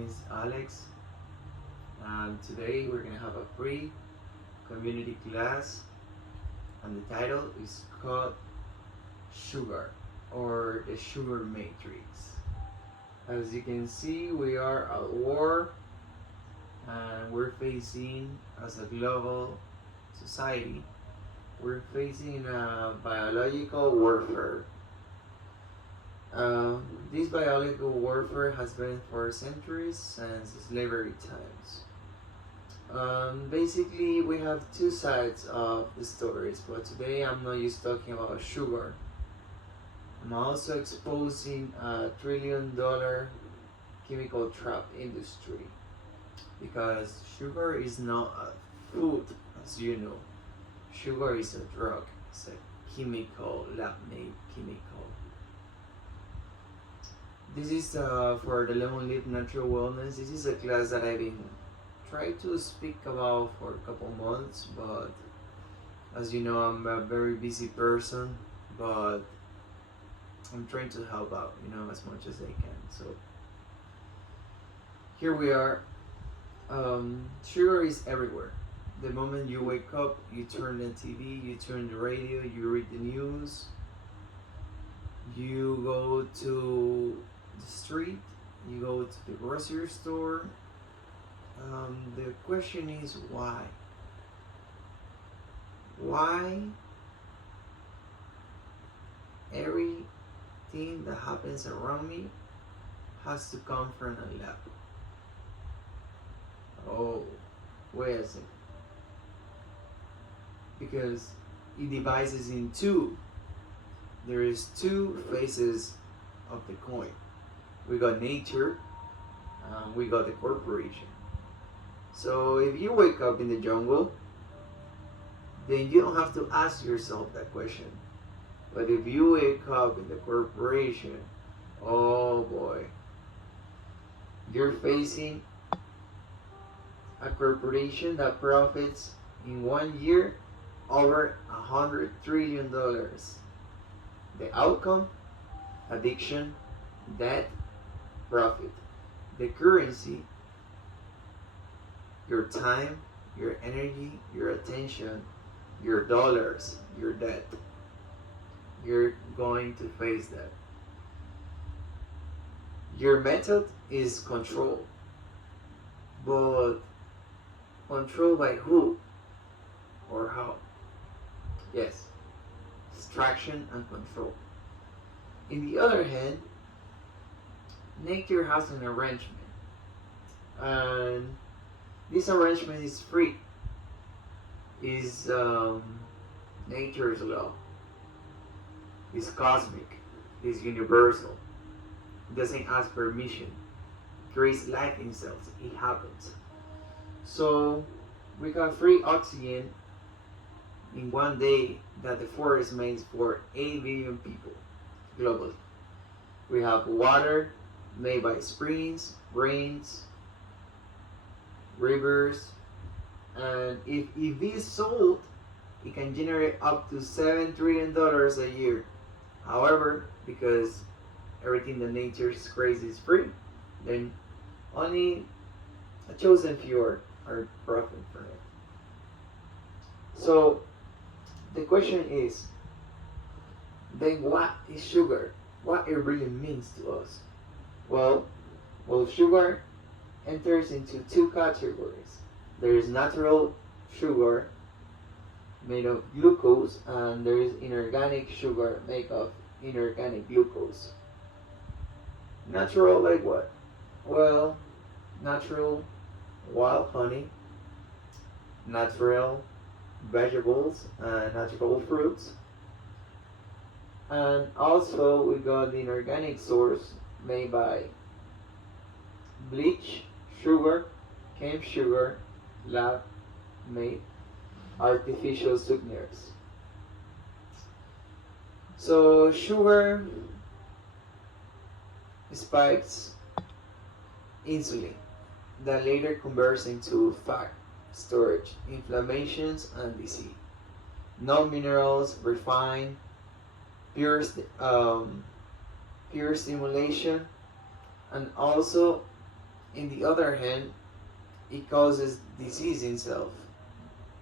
name is Alex, and today we're gonna have a free community class, and the title is called Sugar or the Sugar Matrix. As you can see, we are at war and we're facing, as a global society, we're facing a biological warfare. This biological warfare has been for centuries since slavery times. Basically, we have two sides of the stories, but today I'm not just talking about sugar. I'm also exposing a $1 trillion chemical trap industry, because sugar is not a food, as you know. Sugar is a drug, it's a chemical, lab-made chemical. This is for the Long Live Natural Wellness. This is a class that I've been trying to speak about for a couple months, but as you know, I'm a very busy person, but I'm trying to help out, as much as I can. So here we are. Sugar is everywhere. The moment you wake up, you turn the TV, you turn the radio, you read the news, you go to the street, you go to the grocery store. The question is why? Why everything that happens around me has to come from a lab? Oh, wait a second. Because it divides in two. There is two faces of the coin. We got nature, and we got the corporation. So if you wake up in the jungle, then you don't have to ask yourself that question. But if you wake up in the corporation, oh boy, you're facing a corporation that profits in 1 year over $100 trillion. The outcome: addiction, debt, profit. The currency: your time, your energy, your attention, your dollars, your debt. You're going to face that. Your method is control. But control by who or how? Yes, distraction and control. In the other hand, nature has an arrangement, and this arrangement is free. Is nature's law. It's cosmic. It's universal. It doesn't ask permission. It creates life in cells. It happens. So we got free oxygen in 1 day that the forest makes for 8 billion people globally. We have water made by springs, rains, rivers, and if it is sold, it can generate up to $7 trillion a year. However, because everything that nature creates is free, then only a chosen few are profiting from it. So the question is, then what is sugar? What it really means to us? Well, sugar enters into two categories. There is natural sugar made of glucose, and there is inorganic sugar made of inorganic glucose. Natural like what? Well, natural wild honey, natural vegetables, and natural fruits. And also we got the inorganic source made by bleach, sugar, cane sugar, lab-made artificial sweeteners. So sugar spikes insulin that later converts into fat storage, inflammations, and disease. No minerals, refined, pure stimulation, and also In the other hand, it causes disease itself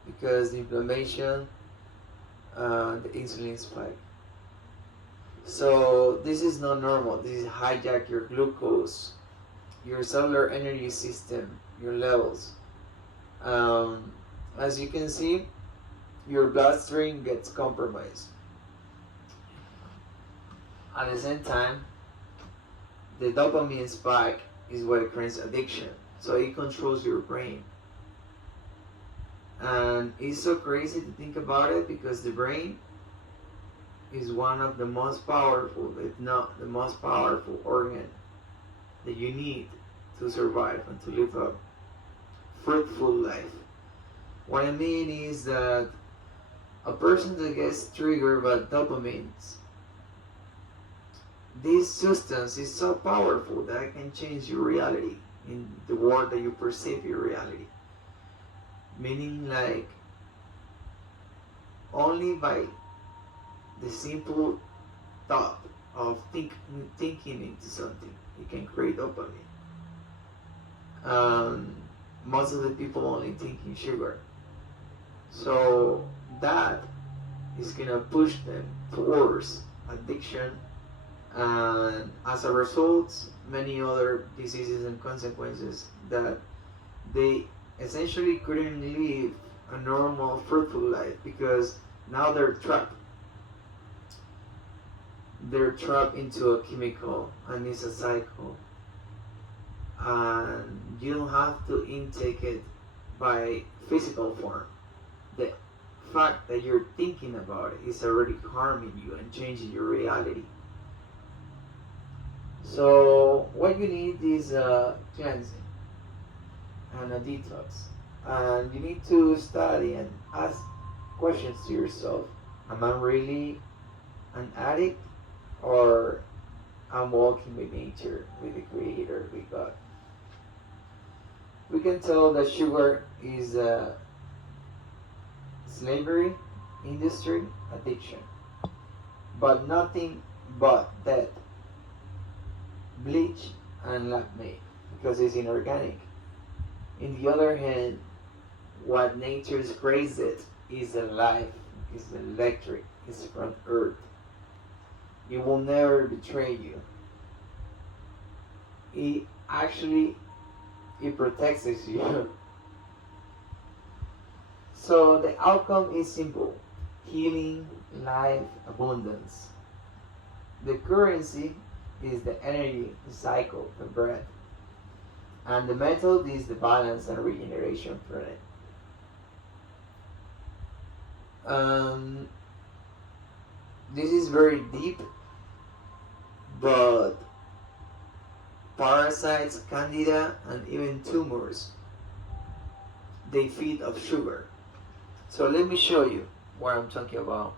because the inflammation, the insulin spike. So this is not normal. This is hijack your glucose, your cellular energy system, your levels. As you can see, your bloodstream gets compromised. At the same time, the dopamine spike is what creates addiction. So it controls your brain. And it's so crazy to think about it because the brain is one of the most powerful, if not the most powerful organ that you need to survive and to live a fruitful life. What I mean is that a person that gets triggered by dopamine, this substance is so powerful that it can change your reality in the world that you perceive your reality. Meaning, like, only by the simple thought of thinking into something, it can create dopamine. Most of the people only think in sugar. So that is gonna push them towards addiction, and as a result, many other diseases and consequences that they essentially couldn't live a normal, fruitful life because now they're trapped. They're trapped into a chemical, and it's a cycle. And you don't have to intake it by physical form. The fact that you're thinking about it is already harming you and changing your reality. So what you need is a cleansing and a detox. And you need to study and ask questions to yourself. Am I really an addict, or I'm walking with nature, with the Creator, with God? We can tell that sugar is a slavery, industry, addiction, but nothing but death, bleach, and lactate, because it's inorganic. In the other hand, what nature created is alive, is electric, is from earth. It will never betray you. It protects you. So the outcome is simple: healing, life, abundance. The currency is the energy, the cycle, the breath. And the method is the balance and regeneration for it. This is very deep, but parasites, candida, and even tumors, they feed off sugar. So let me show you what I'm talking about.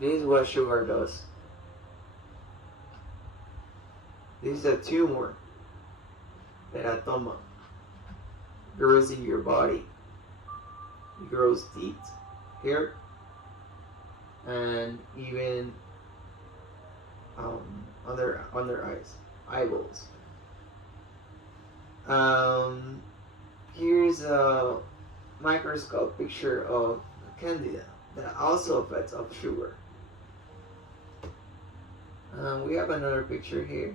This is what sugar does. This is a tumor, teratoma, grows in your body. It grows teeth, hair, and even under eyes, eyeballs. Here's a microscope picture of candida that also affects of sugar. We have another picture here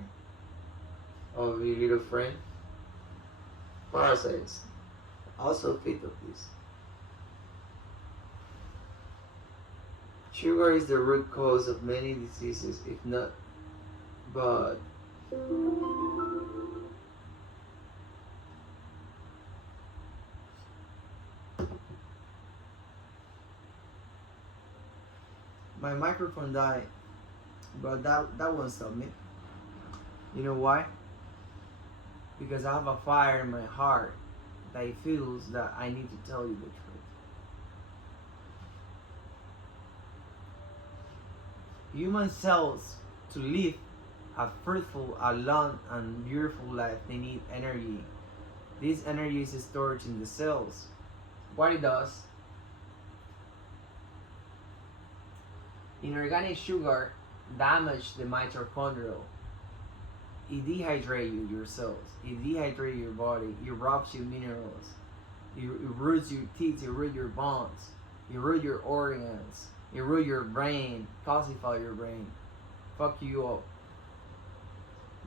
of your little friend. Parasites also feed of this. Sugar is the root cause of many diseases, if not, but my microphone died, but that won't stop me. You know why? Because I have a fire in my heart that it feels that I need to tell you the truth. Human cells, to live a fruitful, a long and beautiful life, they need energy. This energy is stored in the cells. What it does, Inorganic sugar damage the mitochondrial. It dehydrates your cells. It dehydrates your body. It robs you minerals. It erodes your teeth. It erodes your bones. It erodes your organs. It erodes your brain. Calcify your brain. Fuck you up.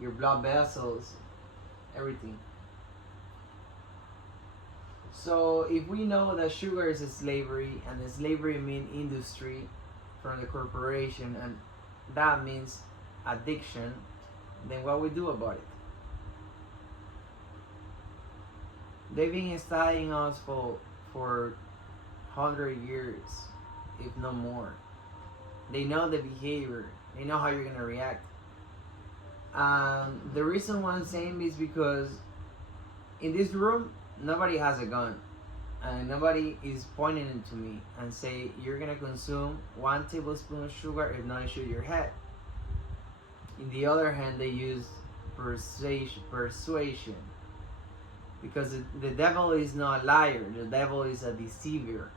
Your blood vessels. Everything. So if we know that sugar is a slavery, and the slavery means industry from the corporation, and that means addiction, then what we do about it? They've been studying us for 100 years, if not more. They know the behavior. They know how you're gonna react. And the reason why I'm saying this is because in this room, nobody has a gun, and nobody is pointing it to me and say you're gonna consume 1 tablespoon of sugar, if not, shoot your head. In the other hand, they use persuasion, because the devil is not a liar. The devil is a deceiver,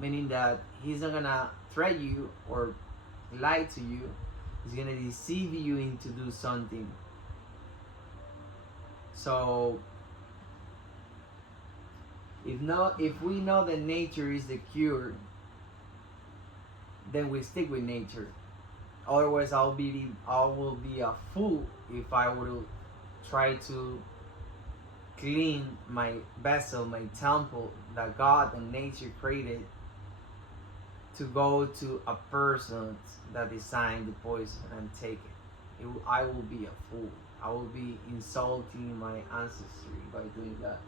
meaning that he's not gonna threat you or lie to you. He's gonna deceive you into do something. So if we know that nature is the cure, then we stick with nature. Otherwise, I will be a fool if I would try to clean my vessel, my temple that God and nature created, to go to a person that designed the poison and take it. I will be a fool. I will be insulting my ancestry by doing that.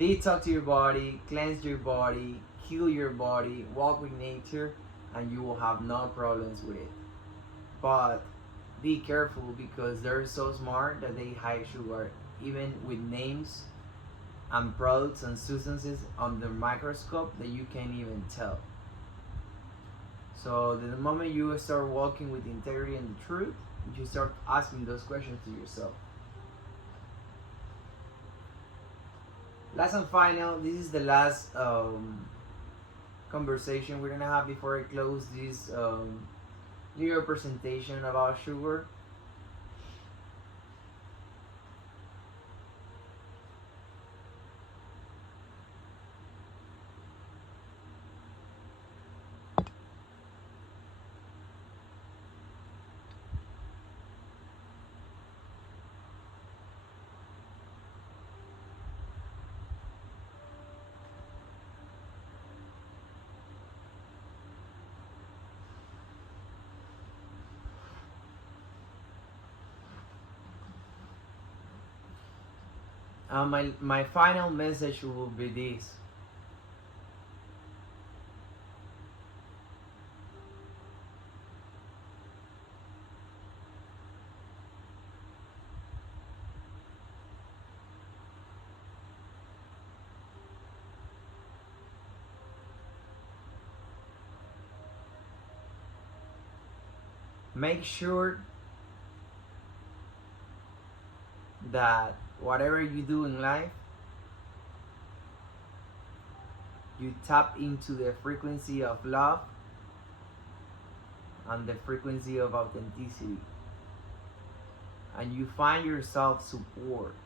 Detox your body, cleanse your body, heal your body, walk with nature, and you will have no problems with it. But be careful, because they're so smart that they hide sugar, even with names and products and substances under microscope that you can't even tell. So the moment you start walking with integrity and the truth, you start asking those questions to yourself. Last and final, this is the last conversation we're gonna have before I close this video presentation about sugar. My final message will be this. Make sure that whatever you do in life, you tap into the frequency of love and the frequency of authenticity, and you find yourself support,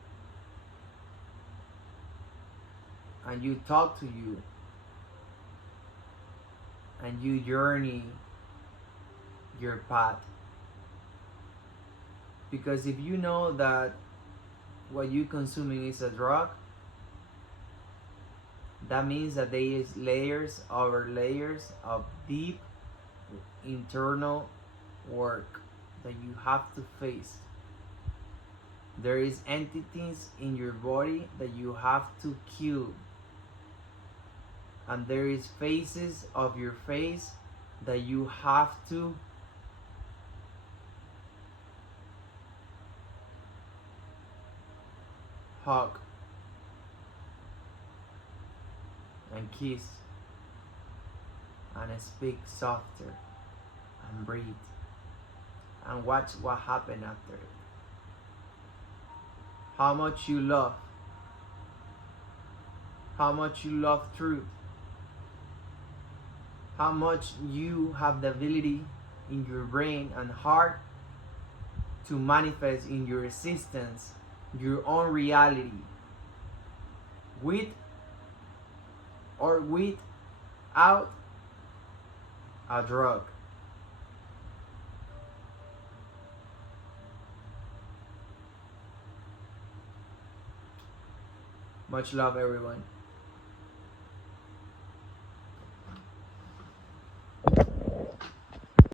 and you talk to you, and you journey your path. Because if you know that what you're consuming is a drug, that means that there is layers over layers of deep internal work that you have to face. There is entities in your body that you have to kill, and there is phases of your face that you have to hug and kiss and speak softer and breathe and watch what happened after it. How much you love truth, how much you have the ability in your brain and heart to manifest in your existence your own reality with or without a drug. Much love, everyone.